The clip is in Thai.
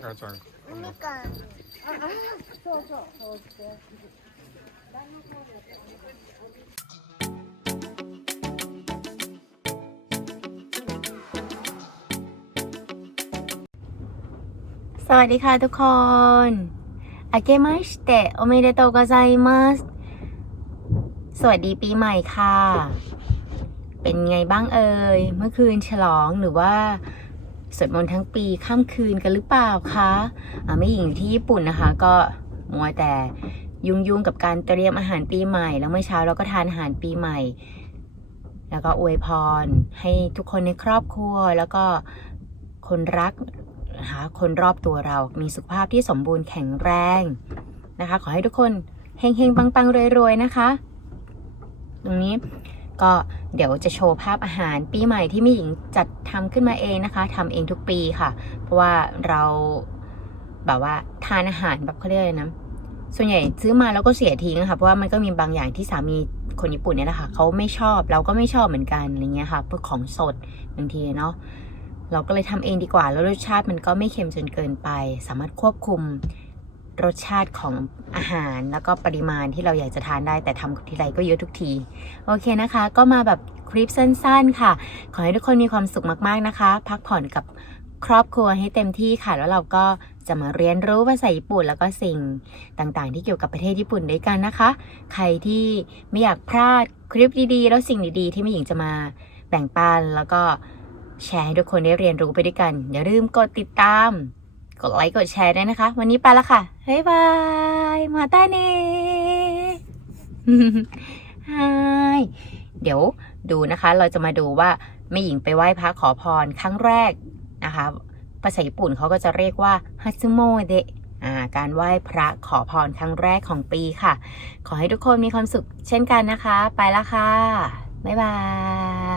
母ちゃんみかんそうそうそうして สวัสดีค่ะทุกคนอาเกมาสเตะโอเมเดโตก z ไซมัสสวัสดีปีใหม่ค่ะ เป็นไงบ้างเอ่ย เมื่อคืนฉลองหรือว่า สวดมนต์ทั้งปีข้ามคืนกันหรือเปล่าคะอ่าไม่หญิงอยู่ที่ญี่ปุ่นนะคะ ก็มัวแต่ยุ่งๆกับการเตรียมอาหารปีใหม่ แล้วเมื่อเช้าเราก็ทานอาหารปีใหม่ แล้วก็อวยพรให้ทุกคนในครอบครัว แล้วก็คนรักนะคะคนรอบตัวเรามีสุขภาพที่สมบูรณ์แข็งแรงนะคะ ขอให้ทุกคนเฮงเฮงปังปังรวยรวยๆนะคะ ตรงนี้ ก็เดี๋ยวจะโชว์ภาพอาหารปีใหม่ที่มีหญิงจัดทำขึ้นมาเองนะคะทำเองทุกปีค่ะ เพราะว่าเราแบบว่าทานอาหารแบบเขาเรียกอะไรนะส่วนใหญ่ซื้อมาแล้วก็เสียทิ้งค่ะเพราะว่ามันก็มีบางอย่างที่สามีคนญี่ปุ่นเนี่ยแหละค่ะเขาไม่ชอบเราก็ไม่ชอบเหมือนกันอะไรเงี้ยค่ะพวกของสดบางทีเนาะเราก็เลยทำเองดีกว่า แล้วรสชาติมันก็ไม่เค็มจนเกินไป สามารถควบคุม รสชาติของอาหารแล้วก็ปริมาณที่เราอยากจะทานได้แต่ทำทีไรก็เยอะทุกที โอเคนะคะ ก็มาแบบคลิปสั้นๆ ค่ะ ขอให้ทุกคนมีความสุขมากๆนะคะ พักผ่อนกับครอบครัวให้เต็มที่ค่ะ แล้วเราก็จะมาเรียนรู้ภาษาญี่ปุ่นแล้วก็สิ่งต่างๆ ที่เกี่ยวกับประเทศญี่ปุ่นด้วยกันนะคะ ใครที่ไม่อยากพลาดคลิปดีๆ แล้วสิ่งดีๆ ที่แม่หญิงจะมาแบ่งปันแล้วก็แชร์ให้ทุกคนได้เรียนรู้ไปด้วยกัน อย่าลืมกดติดตาม กดไลค์กดแชร์ด้วยนะคะ วันนี้ไปแล้วค่ะบ๊ายบายมาต้าเน่ฮายเดี๋ยวดูนะคะ เราจะมาดูว่าแม่หญิงไปไหว้พระขอพรครั้งแรกนะคะ ภาษาญี่ปุ่นเขาก็จะเรียกว่าฮัตสึโมเดะการไหว้พระขอพรครั้งแรกของปีค่ะ ขอให้ทุกคนมีความสุขเช่นกันนะคะ ไปล้วค่ะ บ๊ายบาย